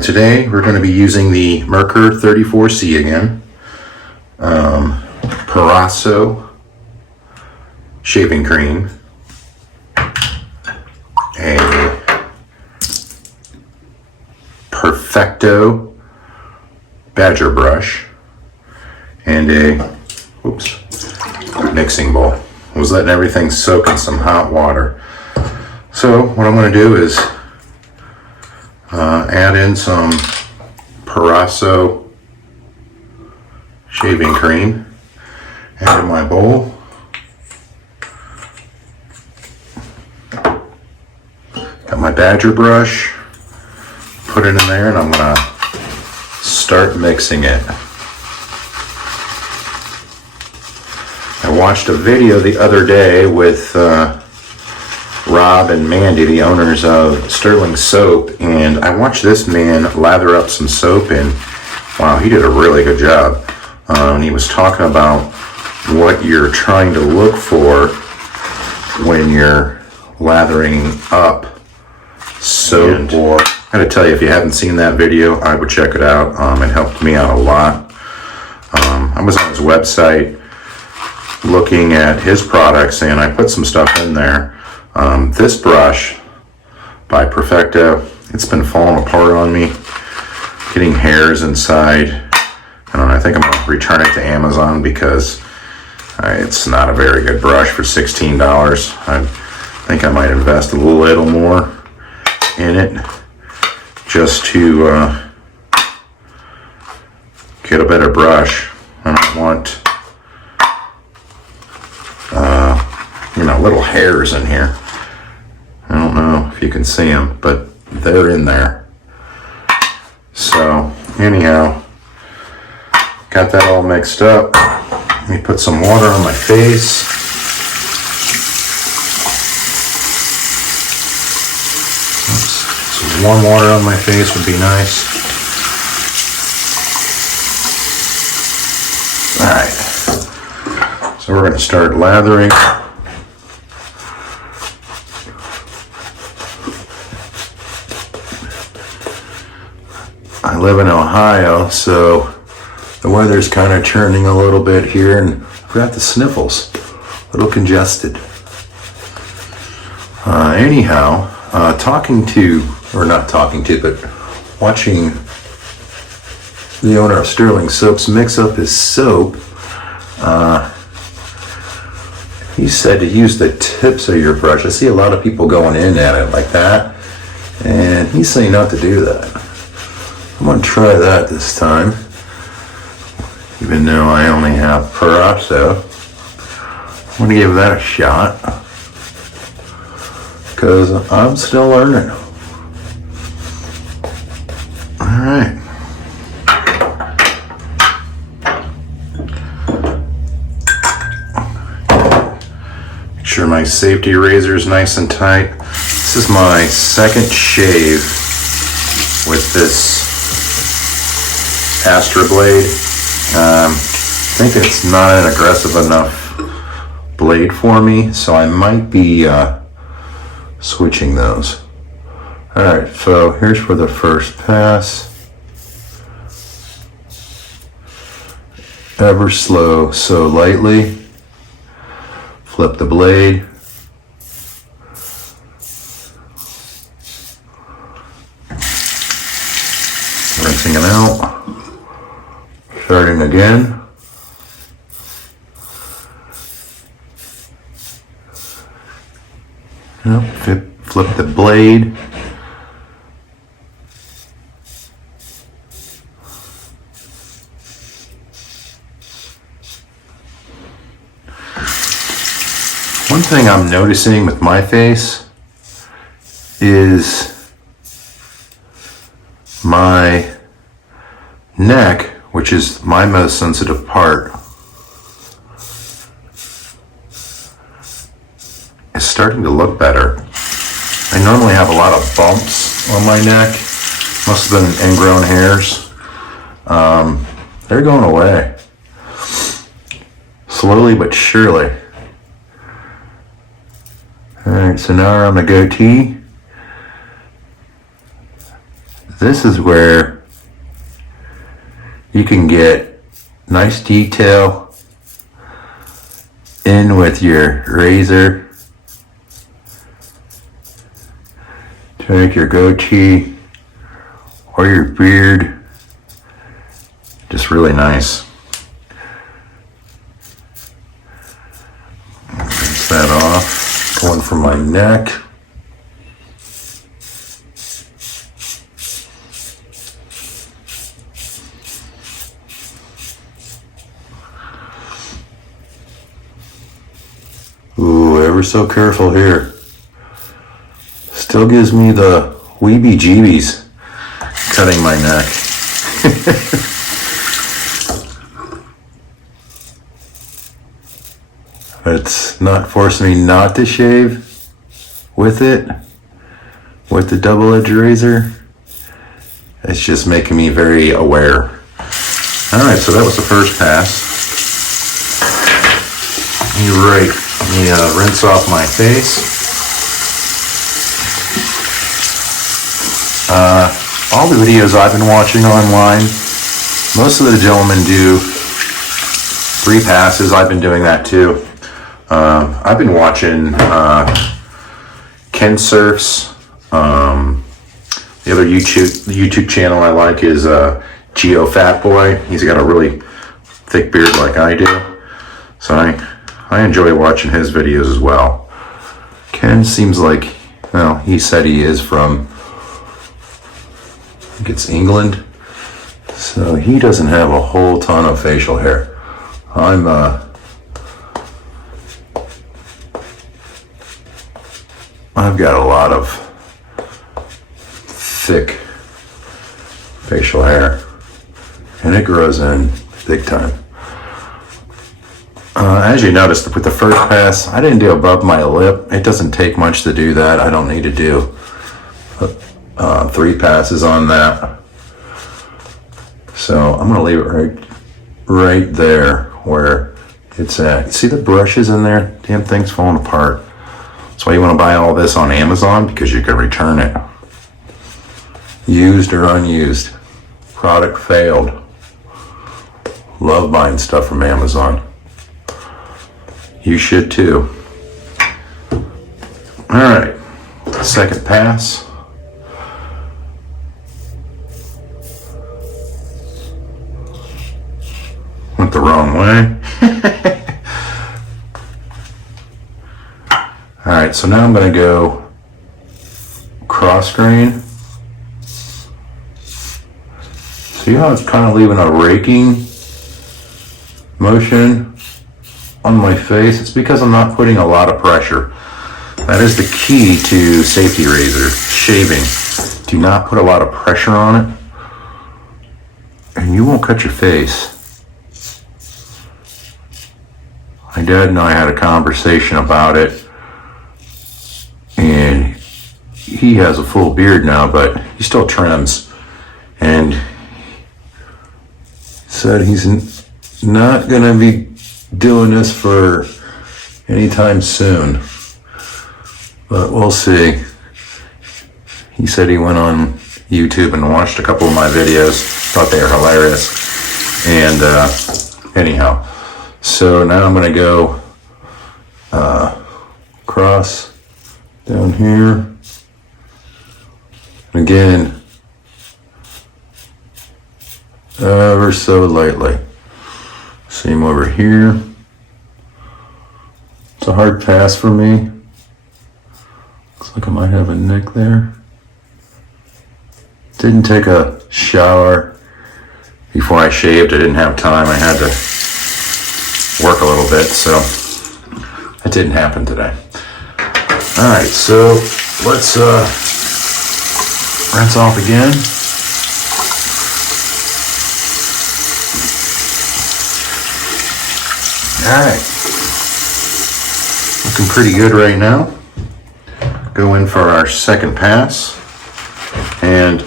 Today we're going to be using the Merkur 34C again. Prosaso shaving cream, a Perfecto badger brush, and a mixing bowl. I was letting everything soak in some hot water. So what I'm going to do is add in some Prosaso shaving cream into my bowl. Got my badger brush, put it in there, and I'm going to start mixing it. I watched a video the other day with Rob and Mandy, the owners of Stirling soap, and I watched this man lather up some soap, and wow, he did a really good job. And he was talking about what you're trying to look for when you're lathering up soap. Or I gotta tell you, if you haven't seen that video, I would check it out. It helped me out a lot. I was on his website looking at his products, and I put some stuff in there. This brush by Perfecto, it's been falling apart on me, getting hairs inside. I think I'm going to return it to Amazon because it's not a very good brush for $16. I think I might invest a little more in it just to get a better brush. I don't want little hairs in here. I don't know if you can see them, but they're in there. So anyhow, got that all mixed up. Let me put some water on my face. Some warm water on my face would be nice. Alright, so we're going to start lathering. I live in Ohio, so the weather's kind of turning a little bit here, and I've got the sniffles, a little congested. Anyhow, watching the owner of Stirling Soaps mix up his soap, he said to use the tips of your brush. I see a lot of people going in at it like that, and he's saying not to do that. I'm going to try that this time, even though I only have Prosaso. I'm going to give that a shot, because I'm still learning. Alright. Make sure my safety razor is nice and tight. This is my second shave with this Astra blade. I think it's not an aggressive enough blade for me, so I might be switching those. Alright, so here's for the first pass. Ever slow, so lightly. Flip the blade. Rinsing it out. Starting again. Flip the blade. One thing I'm noticing with my face is my neck, which is my most sensitive part, is starting to look better. I normally have a lot of bumps on my neck. Must have been ingrown hairs. They're going away. Slowly but surely. Alright, so now we're on the goatee. This is where you can get nice detail in with your razor to make your goatee or your beard just really nice. Rinse that off. Going for my neck. Ooh, ever so careful here. Still gives me the weebie-jeebies cutting my neck. It's not forcing me not to shave with it, with the double-edged razor. It's just making me very aware. Alright, so that was the first pass. You're right. Let me rinse off my face. All the videos I've been watching online, most of the gentlemen do 3 passes. I've been doing that too. I've been watching kensurfs. The other YouTube channel I like is geofatboy. He's got a really thick beard like I do, so I enjoy watching his videos as well. Ken seems like, well, he said he is from, I think it's England, so he doesn't have a whole ton of facial hair. I've got a lot of thick facial hair, and it grows in big time. As you noticed with the first pass, I didn't do above my lip. It doesn't take much to do that. I don't need to do 3 passes on that. So I'm gonna leave it right there where it's at. See the brushes in there? Damn thing's falling apart. That's why you want to buy all this on Amazon, because you can return it. Used or unused. Product failed. Love buying stuff from Amazon. You should too. Alright, second pass. Went the wrong way. Alright, so now I'm going to go cross grain. See how it's kind of leaving a raking motion on my face? It's because I'm not putting a lot of pressure. That is the key to safety razor shaving. Do not put a lot of pressure on it, and you won't cut your face. My dad and I had a conversation about it, and he has a full beard now, but he still trims, and said he's not gonna be doing this for anytime soon, but we'll see. He said he went on YouTube and watched a couple of my videos, thought they were hilarious, and anyhow, so now I'm gonna go cross down here. Again, ever so lightly. Same over here. It's a hard pass for me. Looks like I might have a nick there. Didn't take a shower before I shaved. I didn't have time. I had to work a little bit, so that didn't happen today. Alright, so let's rinse off again. Alright, looking pretty good right now. Go in for our second pass, and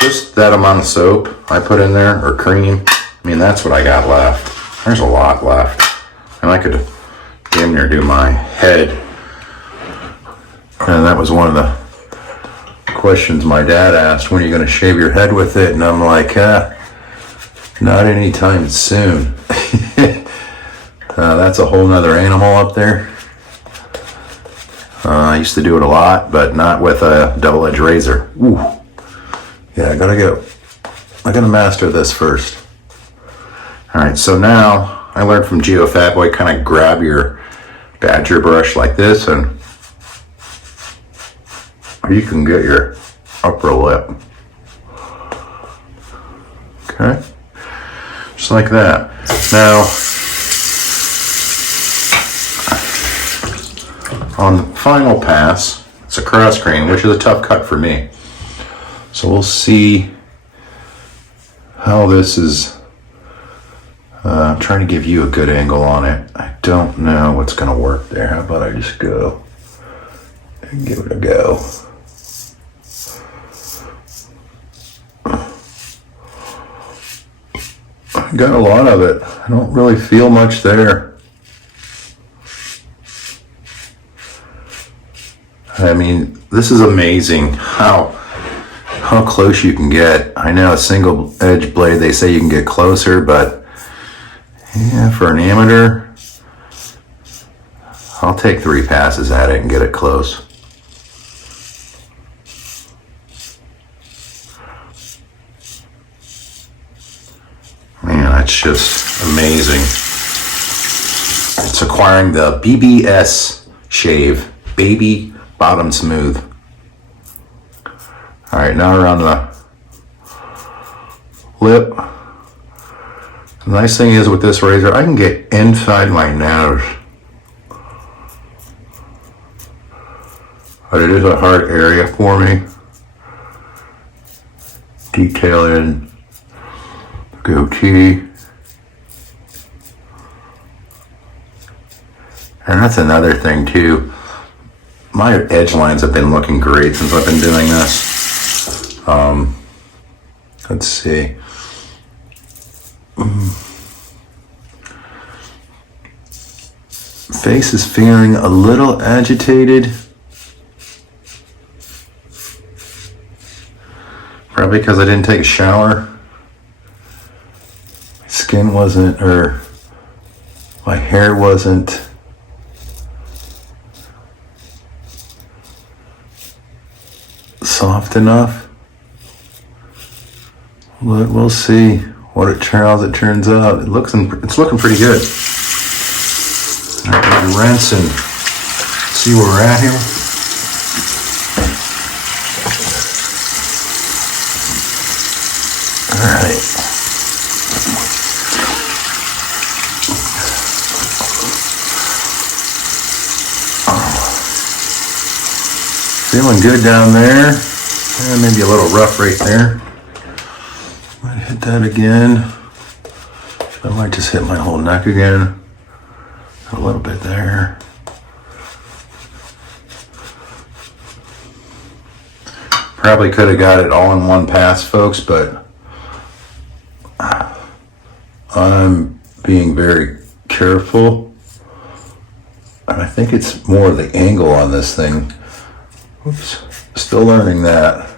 just that amount of soap I put in there, or cream, I mean, that's what I got left. There's a lot left, and I could damn near do my head. And that was one of the questions my dad asked, when are you going to shave your head with it? And I'm like, not anytime soon. That's a whole nother animal up there. I used to do it a lot, but not with a double-edged razor. Ooh. Yeah, I gotta master this first. All right, so now I learned from geofatboy, kind of grab your badger brush like this, and you can get your upper lip. Okay, just like that. Now, on the final pass, it's a cross grain, which is a tough cut for me. So we'll see how this is. I'm trying to give you a good angle on it. I don't know what's going to work there. How about I just go and give it a go. I got a lot of it. I don't really feel much there. I mean, this is amazing how close you can get. I know a single edge blade, they say you can get closer, but yeah, for an amateur, I'll take 3 passes at it and get it close. Man, that's just amazing. It's acquiring the BBS shave, Baby Bottom Smooth. All right, now around the lip. The nice thing is with this razor, I can get inside my nose. But it is a hard area for me. Detail in goatee. And that's another thing too. My edge lines have been looking great since I've been doing this. Let's see. Face is feeling a little agitated. Probably because I didn't take a shower. My skin wasn't, or my hair wasn't soft enough. But we'll see how it turns out. It's looking pretty good. All right, we'll rinse and see where we're at here. All right. Feeling good down there. And maybe a little rough right there. Might hit that again. I might just hit my whole neck again. A little bit there. Probably could have got it all in one pass, folks, but I'm being very careful. And I think it's more the angle on this thing. Oops, still learning that.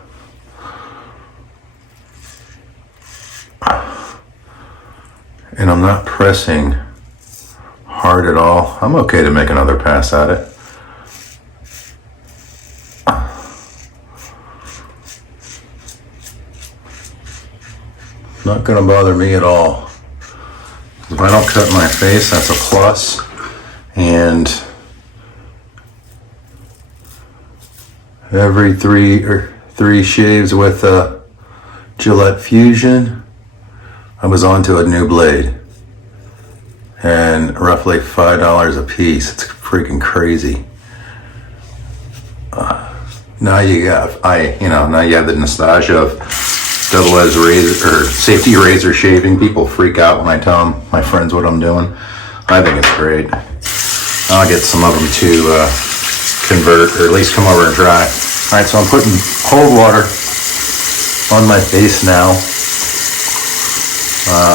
And I'm not pressing hard at all. I'm okay to make another pass at it. Not gonna bother me at all. If I don't cut my face, that's a plus. And every three shaves with a Gillette Fusion, I was onto a new blade. And roughly $5 a piece. It's freaking crazy. Now you have the nostalgia of double-edged razor or safety razor shaving. People freak out when I tell them, my friends, what I'm doing. I think it's great. I'll get some of them to convert, or at least come over and try. All right, so I'm putting cold water on my face now.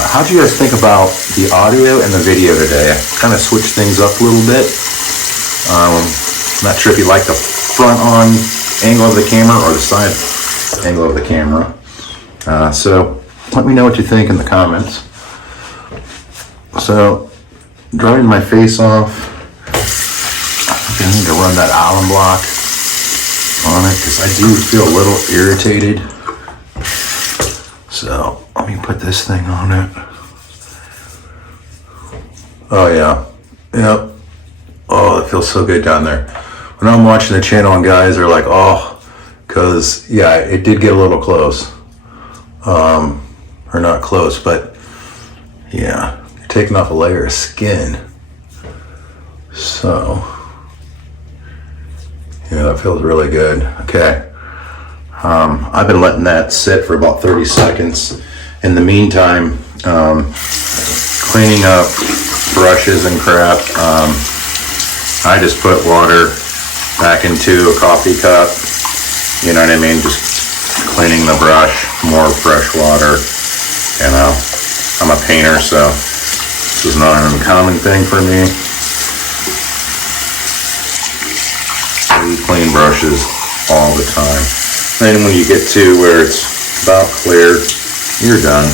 How do you guys think about the audio and the video today? I kind of switched things up a little bit. I'm not sure if you like the front on angle of the camera or the side angle of the camera. So let me know what you think in the comments. So drying my face off, I need to run that alum block on it because I do feel a little irritated. So let me put this thing on it. Oh yeah, yep. Oh, it feels so good down there. When I'm watching the channel and guys are like, oh, because yeah, it did get a little close. Or not close, but yeah, you're taking off a layer of skin. So yeah, that feels really good. Okay. I've been letting that sit for about 30 seconds. In the meantime, cleaning up brushes and crap. I just put water back into a coffee cup. You know what I mean? Just cleaning the brush, more fresh water. You know, I'm a painter, so this is not an uncommon thing for me. We clean brushes all the time. Then when you get to where it's about clear, you're done.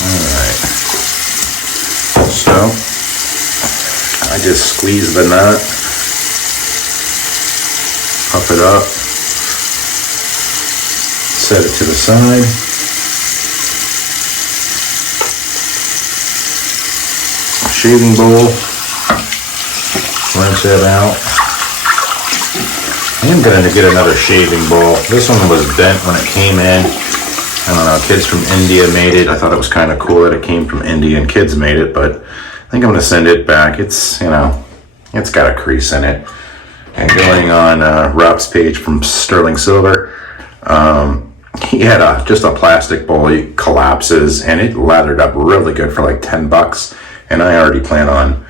Alright. So, I just squeeze the nut, puff it up, set it to the side. Shaving bowl, rinse it out. I am going to get another shaving bowl. This one was bent when it came in. I don't know, kids from India made it. I thought it was kind of cool that it came from India and kids made it, but I think I'm going to send it back. It's, you know, it's got a crease in it. And going on Rob's page from Sterling Silver, he had just a plastic bowl. It collapses and it lathered up really good for like $10. And I already plan on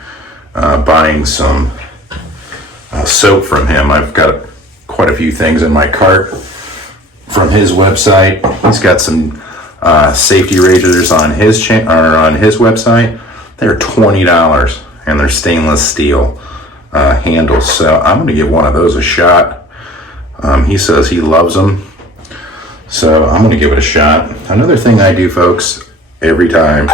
buying some soap from him. I've got quite a few things in my cart from his website. He's got some safety razors on his on his website. They're $20 and they're stainless steel handles. So I'm gonna give one of those a shot. He says he loves them, so I'm gonna give it a shot. Another thing I do, folks, every time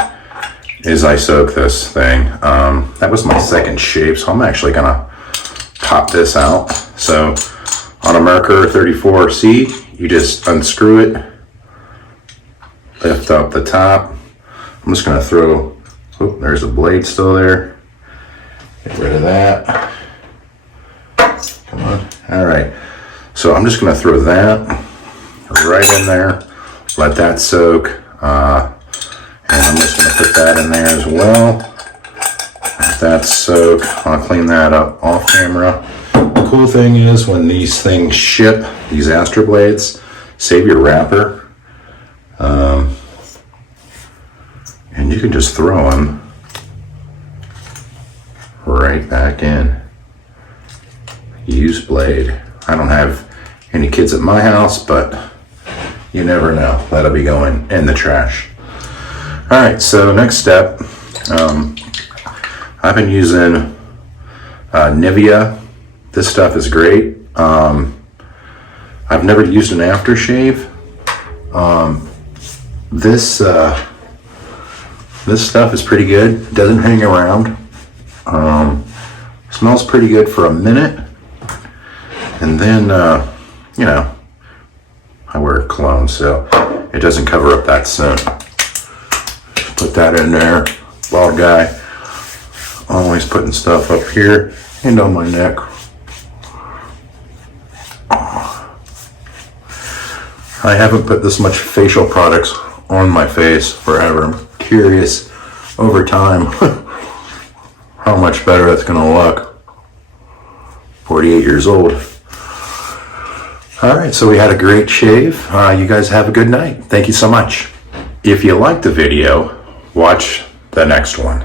is I soak this thing. That was my second shave, so I'm actually gonna pop this out. So on a Merkur 34C, you just unscrew it, lift up the top. I'm just gonna throw, oh, there's a blade still there. Get rid of that. Come on. All right. So I'm just gonna throw that right in there, let that soak. And I'm just gonna put that in there as well. Let that soak. I'll clean that up off camera. The cool thing is when these things ship, these Astra blades, save your wrapper. And you can just throw them right back in. Used blade. I don't have any kids at my house, but you never know. That'll be going in the trash. All right, so next step, I've been using Nivea. This stuff is great. I've never used an aftershave. This stuff is pretty good. It doesn't hang around. Smells pretty good for a minute. And then, you know, I wear cologne, so it doesn't cover up that scent. Put that in there. Bald guy. Always putting stuff up here and on my neck. I haven't put this much facial products on my face forever. I'm curious over time how much better that's gonna look. 48 years old. All right, so we had a great shave. You guys have a good night. Thank you so much. If you liked the video, watch the next one.